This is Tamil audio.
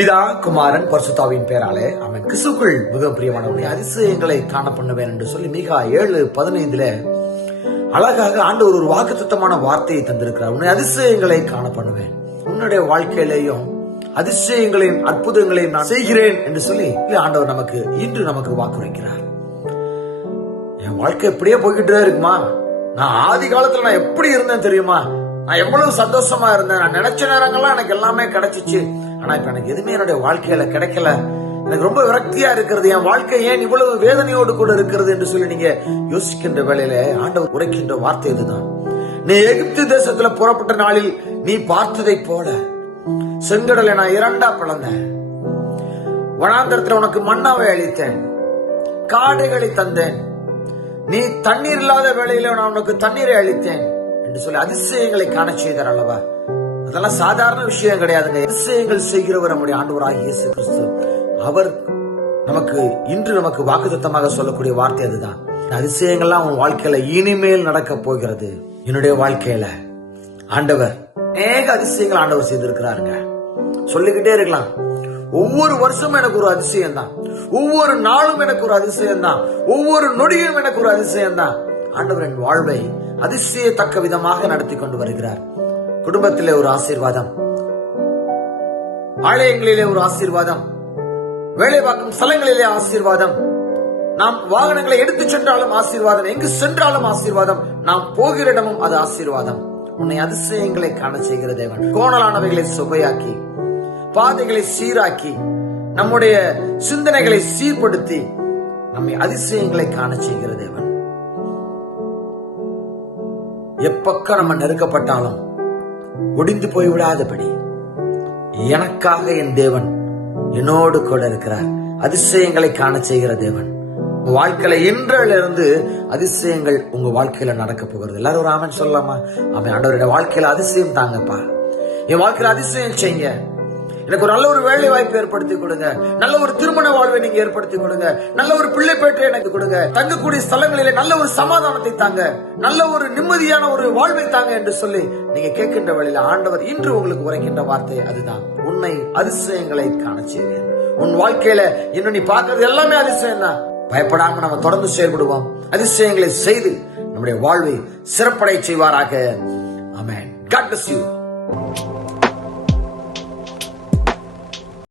பிதா குமாரன் பரிசுத்தாவின் பேராலே அவன் கிறிஸ்துக்குள் மிக பிரியமானவனை அதிசயங்களை காண பண்ணுவேன் என்று சொல்லி மிகா 7:15 அழகாக ஆண்டவர் ஒரு வாக்குத்தத்தமான வார்த்தையை தந்திருக்கிறார். உன்னை அதிசயங்களை காண பண்ணுவேன், உன்னுடைய வாழ்க்கையிலேயும் அதிசயங்களையும் அற்புதங்களையும் நான் செய்கிறேன் என்று சொல்லி ஆண்டவர் இன்று நமக்கு வாக்குரைக்கிறார். என் வாழ்க்கை எப்படியே போய்கிட்டே இருக்குமா? நான் ஆதி காலத்துல நான் எப்படி இருந்தேன் தெரியுமா? நான் எவ்வளவு சந்தோஷமா இருந்தேன், நான் நினைச்ச நேரங்கள்லாம் எனக்கு எல்லாமே கிடைச்சிச்சு. ஆனா இப்ப எனக்கு எதுவுமே என்னுடைய வாழ்க்கையில கிடைக்கல, எனக்கு ரொம்ப விரக்தியா இருக்கிறது, என் வாழ்க்கை ஏன் இவ்வளவு வேதனையோடு கூட இருக்கிறது என்று சொல்லி நீங்க யோசிக்கின்ற வேளையில ஆண்டவர் உரைக்கின்ற வார்த்தை இதுதான். நீ எகிப்து தேசத்துல புறப்பட்ட நாளில் நீ பார்த்ததை போல செங்கடலை நான் 2 பிளந்தேன், வனாந்தரத்துல உனக்கு மன்னாவை அளித்தேன், காடைகளை தந்தேன், நீ தண்ணீர் இல்லாத வேளையில நான் உனக்கு தண்ணீரை அளித்தேன் என்று சொல்லி அதிசயங்களை காண செய்தார் அல்லவா? அதெல்லாம் சாதாரண விஷயம் கிடையாதுங்க. அதிசயங்கள் செய்கிறவர் நம்முடைய ஆண்டவராகிய இயேசு கிறிஸ்து. அவர் இன்று நமக்கு வாக்குத்தத்தமாக சொல்லக்கூடிய வார்த்தை அதுதான். அதிசயங்கள்லாம் உன் வாழ்க்கையில இனிமேல் நடக்க போகிறது. என்னுடைய வாழ்க்கையில ஆண்டவர் அநேக அதிசயங்கள் ஆண்டவர் செய்திருக்கிறாருங்க. சொல்லிக்கிட்டே இருக்கலாம். ஒவ்வொரு வருஷமும் எனக்கு ஒரு அதிசயம் தான், ஒவ்வொரு நாளும் எனக்கு ஒரு அதிசயம் தான், ஒவ்வொரு நொடியும் எனக்கு ஒரு அதிசயம் தான். ஆண்டவர் என் வாழ்வை அதிசயத்தக்க விதமாக நடத்தி கொண்டு வருகிறார். குடும்பத்திலே ஒரு ஆசீர்வாதம், ஆலயங்களிலே ஒரு ஆசீர்வாதம், வேலை பார்க்கும் ஸ்தலங்களிலே ஆசீர்வாதம், நாம் வாகனங்களை எடுத்து சென்றாலும் ஆசீர்வாதம், எங்கு சென்றாலும் ஆசீர்வாதம், நாம் போகிற இடமும் அது ஆசீர்வாதம். உன்னை அதிசயங்களை காண செய்கிற தேவன். கோணலானவைகளை சுவையாக்கி, பாதைகளை சீராக்கி, நம்முடைய சிந்தனைகளை சீர்படுத்தி நம்மை அதிசயங்களை காண செய்கிற தேவன். எப்பக்கம் நம்ம நெருக்கப்பட்டாலும் ஒடிந்து போய்விடாதபடி எனக்காக என் தேவன் என்னோடு கூட இருக்கிறார். அதிசயங்களை காண செய்கிற தேவன். வாழ்க்கையில இன்றிலிருந்து அதிசயங்கள் உங்க வாழ்க்கையில நடக்க போகிறது. எல்லாரும் ஒரு ஆமென் சொல்லலாமா? ஆமென். ஆண்டவருடைய வாழ்க்கையில அதிசயம் தாங்கப்பா, என் வாழ்க்கையில அதிசயம் செய்யுங்க. எனக்கு ஒரு நல்ல ஒரு வேலை வாய்ப்பு ஏற்படுத்தி கொடுங்க, நல்ல ஒரு திருமண வாழ்வை நீங்க ஏற்படுத்தி கொடுங்க, நல்ல ஒரு பிள்ளை பேற்றை எனக்கு கொடுங்க, தங்கக்கூடிய ஸ்தலங்களிலே நல்ல ஒரு சமாதானத்தை தாங்க, நல்ல ஒரு நிம்மதியான ஒரு வாழ்வை தாங்க என்று சொல்லி நீங்க கேட்கின்ற வேளையில ஆண்டவர் இன்று உங்களுக்கு உரைக்கின்ற வார்த்தை அதுதான். உன்னை அதிசயங்களை காண செய்வேன். உன் வாழ்க்கையில இன்னும் நீ பார்க்கறது எல்லாமே அதிசயம் தான். பயப்படாம நம்ம தொடர்ந்து செயல்படுவோம். அதிசயங்களை செய்து நம்முடைய வாழ்வை சிறப்படை செய்வாராக. ஆமென். God bless you.